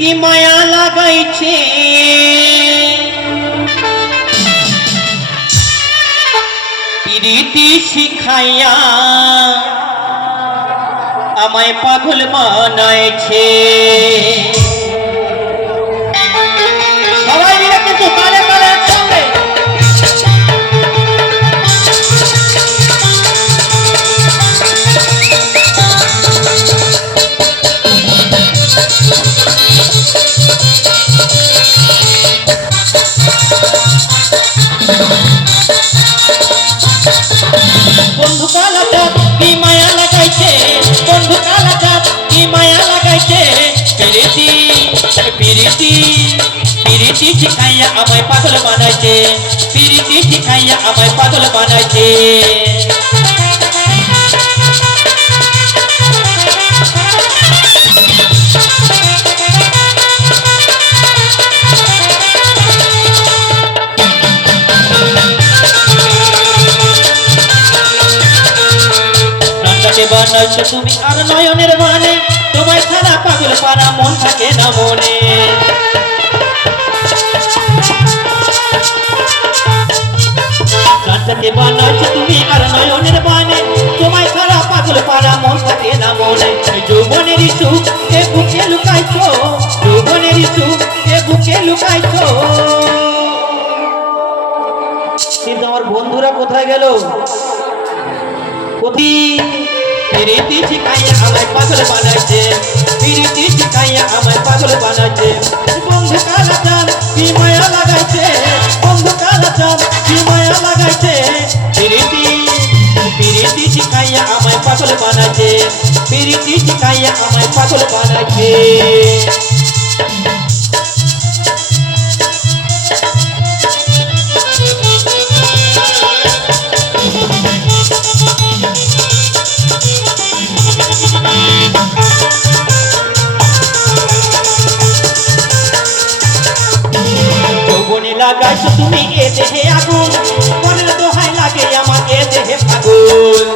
কি মায়া লাগাইছে প্রীতি শিখাইয়া আমায় পাগল বানাইছে। সবাই মিলে কিন্তু তালে তালে একসঙ্গে বন্ধু কালা চাঁদ কি মায়া লাগাইছে, বন্ধু কালা চাঁদ কি মায়া লাগাইছে প্রীতি প্রীতি প্রীতি শিখাইয়া আমায় পাগল বানাইছে, প্রীতি শিখাইয়া আমায় পাগল বানাইছে। বানাইছো তুমি আর নয়নের মানে, তোমায় ছাড়া পাগল পারা মন থাকে না মনে। প্রাণটাকে বানাইছো তুমি আর নয়নের মানে, তোমায় ছাড়া পাগল পারা মন থাকে না মনে। যৌবনের সুখ এ বুকে লুকাইছো, যৌবনের সুখ এ বুকে লুকাইছো। কিন্তু আমার বন্ধুরা কোথায় গেল? প্রীতি শিখাইয়া আমায় পাগল বানাইছে, প্রীতি শিখাইয়া আমায় পাগল বানাইছে। বন্ধু কালা চাঁদ কি মায়া লাগাইছে, বন্ধু কালা চাঁদ কি মায়া লাগাইছে প্রীতি প্রীতি শিখাইয়া আমায় পাগল বানাইছে, প্রীতি শিখাইয়া আমায় পাগল বানাইছে। লাগাইছো তুমি এ দেহে আগুন, মনের দোহাই লাগে আমার এ দেহে ফাগুন।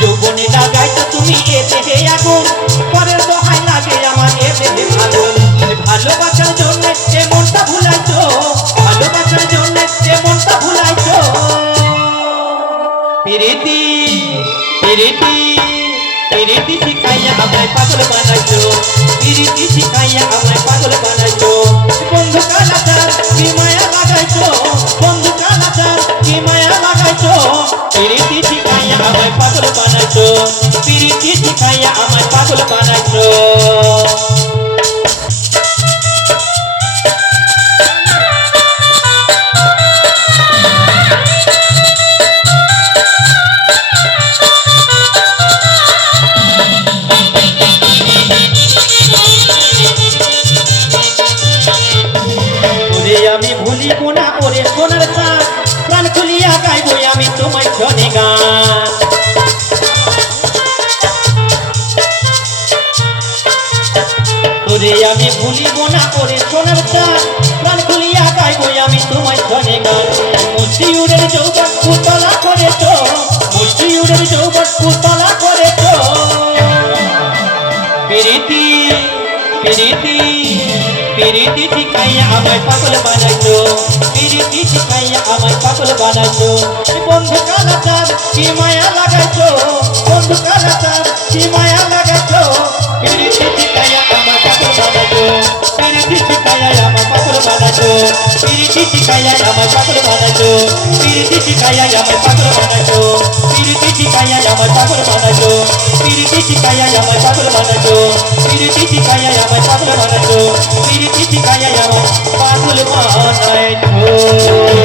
যৌবনে লাগাইছো তুমি এ দেহে আগুন, মনের দোহাই লাগে আমার এ দেহে ফাগুন। ভালোবাসার জন্য এ মনটা ভুলাইছো, ভালোবাসার জন্য এ মনটা ভুলাইছো। প্রীতি প্রীতি প্রীতি শিখাইয়া আমায় পাগল বানাইছো, প্রীতি শিখাইয়া আমায় পাগল বানাইছো। বন্ধু কালা চাঁদ কি মায়া লাগাইছো, বন্ধু কালা চাঁদ কি মায়া লাগাইছো প্রীতি শিখাইয়া আমায় পাগল বানাইছো, প্রীতি শিখাইয়া আমায় পাগল বানাইছো। আমি ভুলিব না ওরে সোনার চাঁদ, প্রাণ খুলিয়া গাইব আমি তোমায় ক্ষণে গান। তোরে আমি ভুলিব না ওরে সোনার চাঁদ, প্রাণ খুলিয়া গাইব আমি তোমায় ক্ষণে গান। মুর্শিউরের যৌবন পুতলা করেছো, মুর্শিউরের যৌবন পুতলা করেছো। প্রীতি প্রীতি প্রীতি শিখাইয়া আমায় পাগল বানাইছো, প্রীতি শিখাইয়া আমায় পাগল বানাইছো। বন্ধু কালা চাঁদ কি মায়া লাগাইছো, বন্ধু কালা চাঁদ কি মায়া লাগাইছো প্রীতি শিখাইয়া আমায় পাগল বানাইছো, প্রীতি শিখাইয়া আমায় পাগল বানাইছো, প্রীতি শিখাইয়া আমায় পাগল বানাইছো, প্রীতি শিখাইয়া আমায় পাগল বানাইছো, প্রীতি শিখাইয়া আমায় পাগল বানাইছো, প্রীতি শিখাইয়া আমায় পাগল বানাইছো, প্রীতি শিখাইয়া আমায় পাগল বানাইছো, প্রীতি শিখাইয়া আমায় পাগল বানাইছো।